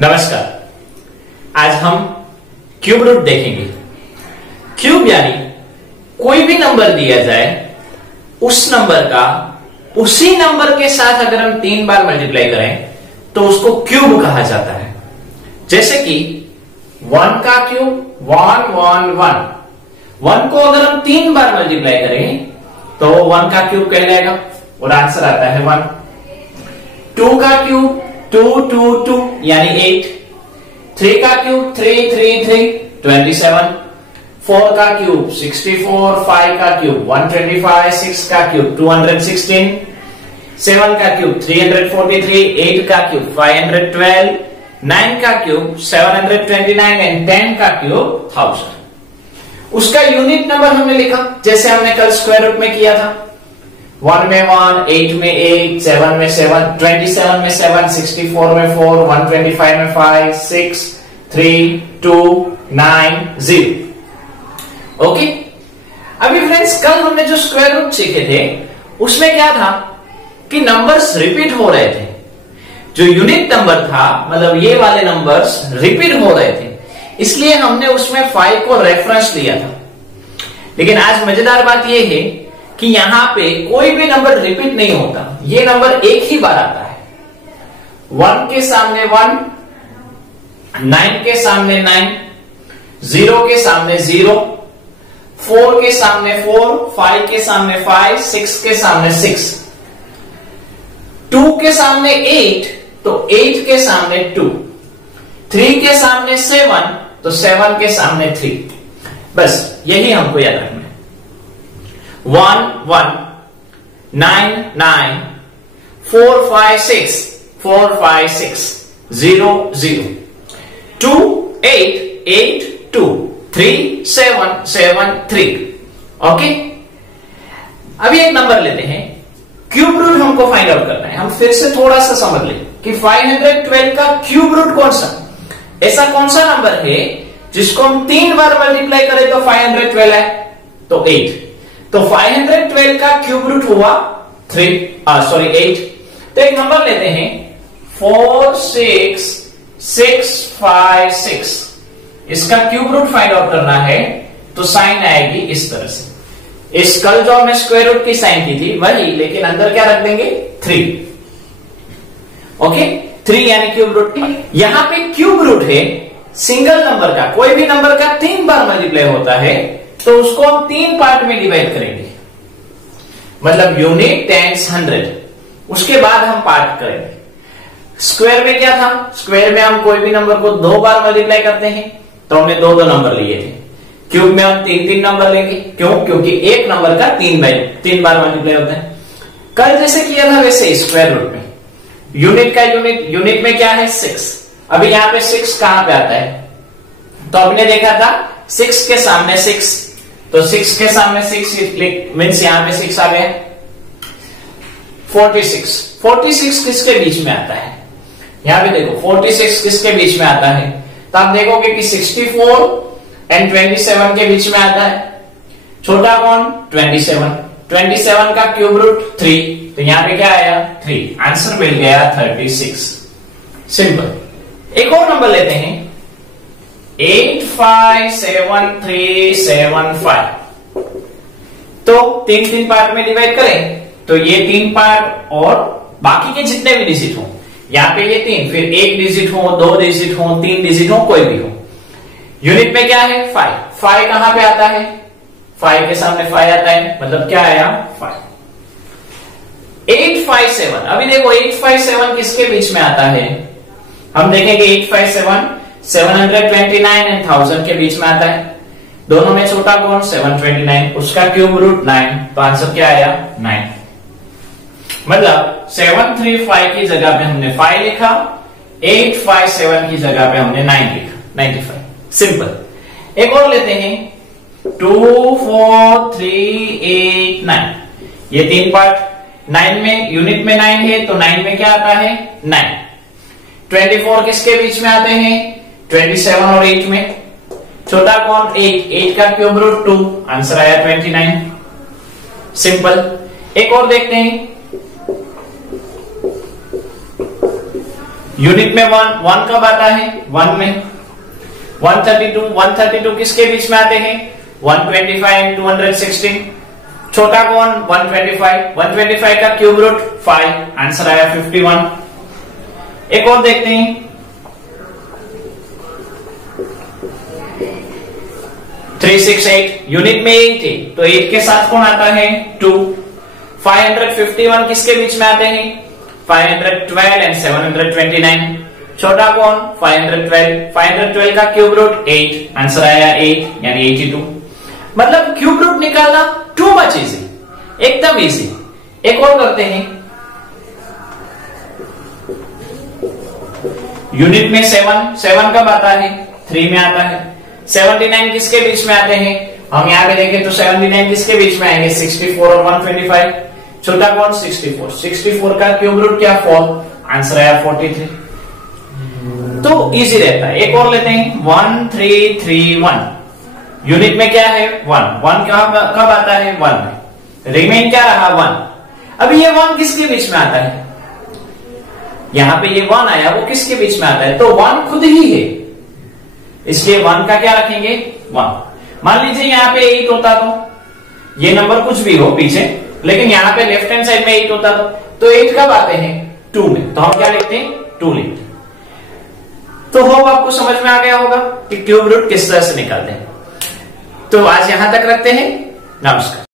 नमस्कार। आज हम क्यूब रूट देखेंगे। क्यूब यानी कोई भी नंबर दिया जाए, उस नंबर का उसी नंबर के साथ अगर हम 3 बार मल्टीप्लाई करें तो उसको क्यूब कहा जाता है। जैसे कि 1 का क्यूब 1 1 1, 1 को अगर हम 3 बार मल्टीप्लाई करें तो 1 का क्यूब कहलाएगा और आंसर आता है 1। 2 का क्यूब 2 2 2 यानी 8। 3 का क्यूब 3 3 3 27। 4 का क्यूब 64। 5 का क्यूब 125। 6 का क्यूब 216। 7 का क्यूब 343। 8 का क्यूब 512। 9 का क्यूब 729 एंड 10 का क्यूब 1000। उसका यूनिट नंबर हमने लिखा जैसे हमने कल स्क्वायर रूट में किया था। 1 में 1, 8 में 8, 7 में 7, 27 में 7, 64 में 4, 125 में 5, 6, 3, 2, 9, 0। ओके। अभी फ्रेंड्स कल हमने जो स्क्वायर रूट सीखे थे उसमें क्या था कि नंबर्स रिपीट हो रहे थे। जो यूनिट नंबर था मतलब ये वाले नंबर्स रिपीट हो रहे थे, इसलिए हमने उसमें 5 को रेफरेंस लिया था। लेकिन आज मजेदार बात यह है कि यहां पे कोई भी नंबर रिपीट नहीं होता, ये नंबर एक ही बार आता है। 1 के सामने 1, 9 के सामने 9, 0 के सामने 0, 4 के सामने 4, 5 के सामने 5, 6 के सामने 6, 2 के सामने 8 तो 8 के सामने 2, 3 के सामने 7 तो 7 के सामने 3। बस यही हमको याद रखना है। 1 1, 9 9, 4 5 6, 4 5 6, 0 0, 2 8 8 2, 3 7 7 3। ओके। अभी एक नंबर लेते हैं, क्यूब रूट हमको फाइंड आउट करना है। हम फिर से थोड़ा सा समझ लें कि 512 का क्यूब रूट कौन सा, ऐसा कौन सा नंबर है जिसको हम 3 बार मल्टीप्लाई करें तो 512 है, तो 8। तो 512 का क्यूब रूट हुआ 8। तो एक नंबर लेते हैं 4 6 6 5 6। इसका क्यूब रूट फाइंड आउट करना है तो साइन आएगी इस तरह से। इस कल जो हमने स्क्वायर रूट की साइन की थी वही, लेकिन अंदर क्या रख देंगे 3। ओके। 3 यानी क्यूब रूट। यहां पे क्यूब रूट है सिंगल नंबर का, कोई भी नंबर का 3 बार मल्टीप्लाई होता है तो उसको हम 3 पार्ट में डिवाइड करेंगे, मतलब यूनिट टाइम्स 100। उसके बाद हम पार्ट करेंगे। स्क्वायर में क्या था, स्क्वायर में हम कोई भी नंबर को 2 बार मल्टीप्लाई करते हैं तो हमने 2 नंबर लिए थे। क्यूब में हम 3 नंबर लेंगे। क्यों? क्योंकि एक नंबर का 3 बार मल्टीप्लाई होता है। कल जैसे किया था वैसे स्क्वायर रूट में यूनिट का यूनिट में क्या है 6। अभी यहां पे 6 कहां पे आता है, तो हमने देखा था 6 के सामने 6, तो 6 के सामने 6 मीन्स यहां पे 6 आ गया। 46 किसके बीच में आता है, यहां पे देखो 46 किसके बीच में आता है, तो आप देखोगे कि 64 एंड 27 के बीच में आता है। छोटा कौन 27 का क्यूब रूट 3, तो यहां पे क्या आया 3। आंसर मिल गया 36। सिंपल। एक और नंबर लेते हैं 8 5 7 3 7 5। तो 3 पार्ट में डिवाइड करें तो ये 3 पार्ट और बाकी के जितने भी डिजिट हो, यहां पे ये 3, फिर 1 डिजिट हो, 2 डिजिट हो, 3 डिजिट हो, कोई भी हो। यूनिट में क्या है 5। 5 कहां पे आता है, 5 के सामने 5 आता है, मतलब क्या आया 5। 8 5 7। अभी देखो 8 5 7 किसके बीच में आता है, हम देखेंगे 8 5 7 729 एंड 1000 के बीच में आता है। दोनों में छोटा कौन 729, उसका क्यूब रूट 9, तो आंसर क्या आया 9। मतलब 735 की जगह पे हमने 5 लिखा, 857 की जगह पे हमने 9 लिखा, 95। सिंपल। एक और लेते हैं 2 4 3 8 9। ये 3 पार्ट। 9 में यूनिट में 9 है तो 9 में क्या आता है 9। 24 किसके बीच में आते हैं 27 और 8 में। छोटा कौन 8 का क्यूब रूट 2, आंसर आया 29। सिंपल। एक और देखते हैं यूनिट में वन कब आता है? वन में 132 किसके बीच में आते हैं? 125 एंड 216। छोटा कौन? 125 का क्यूब रूट 5, आंसर आया 51। एक और देखते हैं, 368 यूनिट में 8 है, तो 8 के साथ कौन आता है? 2। 551 किसके बीच में आते हैं? 512 एंड 729। छोटा कौन? 512 का क्यूब रूट 8, आंसर आया 8 यानी 82। मतलब क्यूब रूट निकालना टू मच इजी, एकदम इजी। एक और करते हैं, यूनिट में 7 कब आता है? 3 में आता है। 79 किसके बीच में आते हैं? हम यहां पे देखें तो 79 किसके बीच में आएंगे? 64 और 125। छोटा कौन? 64 का क्यूब रूट क्या? 4, आंसर आया 43। तो इजी रहता है। एक और लेते हैं, 1331 यूनिट में क्या है? 1 कब आता है? 1 में। रिमेन क्या रहा? 1। अब ये 1 किसके बीच में आता है? यहां पे ये 1 आया, वो किसके बीच में आता है? तो 1 खुद ही है, इसलिए 1 का क्या रखेंगे? 1। मान लीजिए यहां पे 8 होता तो ये नंबर कुछ भी हो पीछे, लेकिन यहां पे लेफ्ट हैंड साइड में 8 होता तो 8 कब आते हैं? 2 में। तो हम क्या लिखते हैं? 2 लिखते हैं। तो होप आपको समझ में आ गया होगा कि क्यूब रूट किस तरह से निकालते हैं। तो आज यहां तक रखते हैं। नमस्कार।